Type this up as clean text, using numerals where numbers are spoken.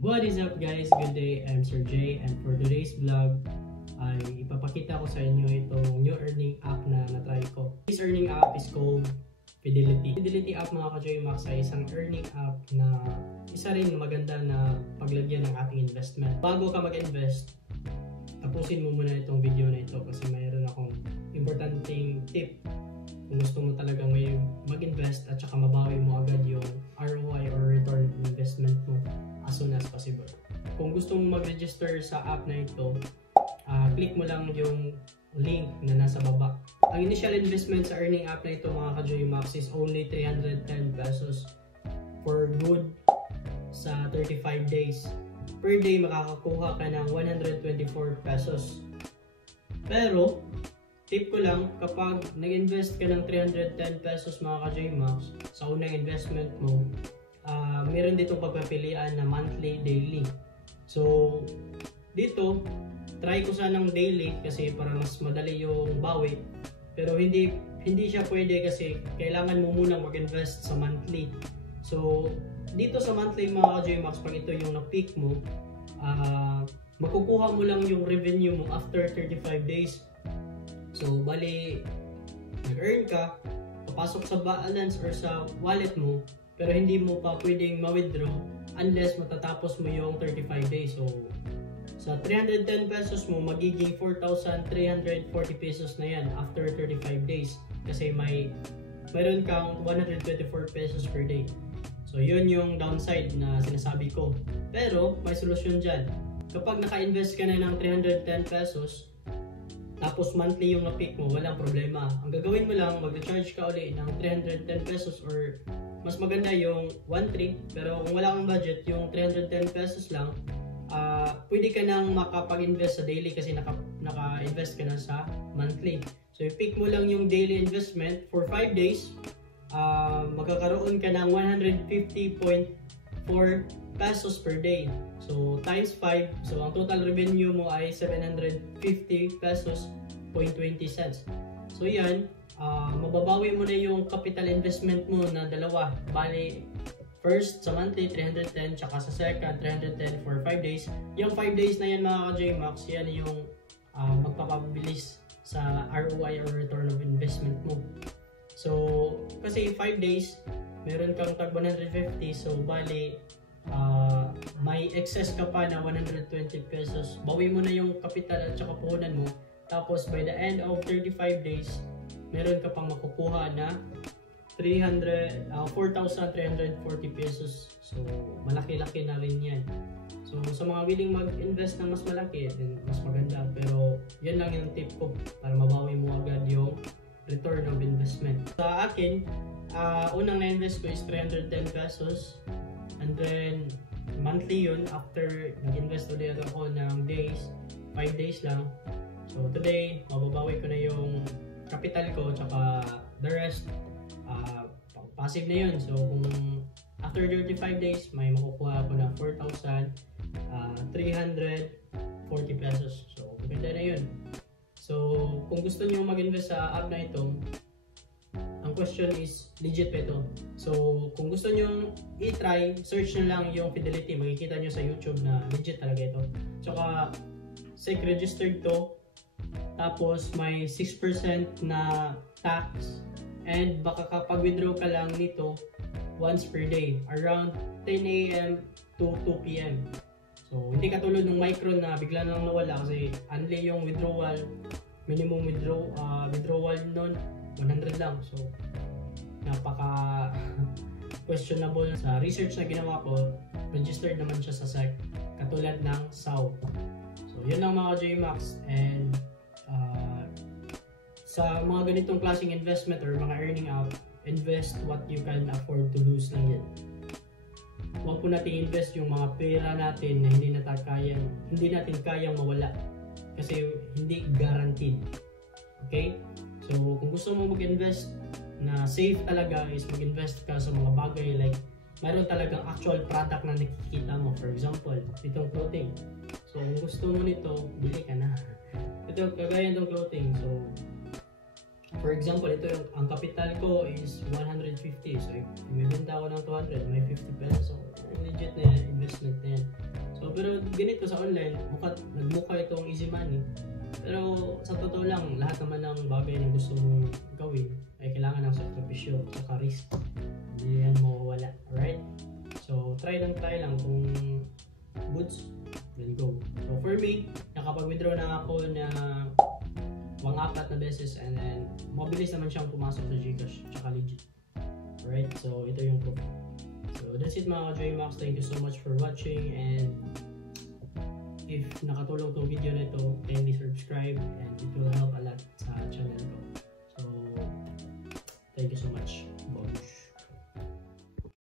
What is up guys? Good day, I'm Sir J, and for today's vlog ay ipapakita ko sa inyo itong new earning app na natry ko. This earning app is called Fidelity. Fidelity app mga ka-JMax ay isang earning app na isa rin maganda na paglagyan ng ating investment. Bago ka mag-invest, tapusin mo muna itong video na ito kasi mayroon akong importanteng tip kung gusto mo talagang may mag-invest at saka mabawi mo agad yung ROI or return on investment mo as soon as possible. Kung gusto mong mag-register sa app na ito, click mo lang yung link na nasa baba. Ang initial investment sa earning app na ito mga ka-JMax is only 310 pesos for good sa 35 days. Per day makakakuha ka ng 124 pesos. Pero tip ko lang, kapag nag-invest ka ng 310 pesos mga ka-JMax sa unang investment mo, meron ditong pagpapilian na monthly, daily. So dito try ko sanang daily kasi para mas madali yung bawi, pero hindi siya pwede kasi kailangan mo muna mag-invest sa monthly. So dito sa monthly mga ka-JMax, pag ito yung na-pick mo, makukuha mo lang yung revenue mo after 35 days. So bali nag-earn ka, papasok sa balance or sa wallet mo, pero hindi mo pa pwedeng ma-withdraw unless matatapos mo yung 35 days. So sa 310 pesos mo, magiging 4,340 pesos na yan after 35 days kasi mayroon kang 124 pesos per day. So yun yung downside na sinasabi ko, pero may solusyon dyan. Kapag naka-invest ka na ng 310 pesos tapos monthly yung na-pick mo, walang problema. Ang gagawin mo lang, mag-recharge ka ulit ng 310 pesos or mas maganda yung 1.3, pero kung wala kang budget, yung 310 pesos lang, pwede ka nang makapag-invest sa daily kasi naka-invest ka na sa monthly. So i-pick mo lang yung daily investment for 5 days, magkakaroon ka ng 150.4 pesos per day. So times 5, so ang total revenue mo ay 750 pesos 0.20 cents. So yan, mababawi mo na yung capital investment mo na dalawa. Bali, first sa monthly 310, tsaka sa second 310 for 5 days. Yung 5 days na yan mga ka-JMax, yan yung magpapabilis sa ROI or return of investment mo. So kasi 5 days meron kang tag 150, so bali may excess ka pa na 120 pesos. Bawi mo na yung capital at saka puhunan mo, tapos by the end of 35 days meron ka pang makukuha na 4,340 pesos. So malaki-laki na rin yan. So sa mga willing mag-invest ng mas malaki, then mas maganda, pero yan lang yung tip ko para mabawi mo agad yung return of investment. Sa akin, unang na-invest ko is 310 pesos, and then monthly yun. After nag-invest ulit ako ng days, 5 days lang. So today, mababawi ko na yung capital ko, tsaka the rest, passive na yun. So kung after 35 days, may makukuha ako ng 4,340 pesos. So maganda na yun. So kung gusto niyo mag-invest sa app na ito, ang question is, legit pa ito? So kung gusto nyo i-try, search na lang yung Fidelity. Makikita nyo sa YouTube na legit talaga ito. Tsaka SEC registered to, tapos may 6% na tax, and baka kapag withdraw ka lang nito once per day, around 10 AM to 2 PM. So hindi katulad ng Micron na bigla nang nawala kasi only yung withdrawal, minimum withdrawal nun 100 lang. So napaka questionable. Sa research na ginawa ko, registered naman siya sa SEC katulad ng SAO. So yun lang mga JMax, and sa mga ganitong klaseng investment or mga earning app, invest what you can afford to lose lang yan. Huwag po natin invest yung mga pera natin na hindi natin kayang mawala kasi hindi guaranteed. Okay? So kung gusto mo mag-invest na safe talaga, is mag-invest ka sa mga bagay like mayroon talagang actual product na nakikita mo. For example, itong clothing. So kung gusto mo nito, bili ka na. Ito kagaya itong clothing. So For example, ito yung ang capital ko is 150. So if may benta ako ng 200, may 50 pesos. Legit na yan, investment na yan. So pero ganito sa online, nagmukha itong easy money. Pero sa totoo lang, lahat naman ng bagay na gusto mong gawin ay kailangan ng sakripisyo, saka risk. Hindi yan mawawala, alright? So try lang kung goods, then go. So for me, nakapag-withdraw na ako na mga 4 na beses and then mabilis naman siyang pumasok sa Gcash tsaka legit. Alright, so ito yung proof. So that's it mga ka-JMax, thank you so much for watching, and if nakatulong tong video na ito, kindly subscribe and it will help a lot sa channel ko. So thank you so much.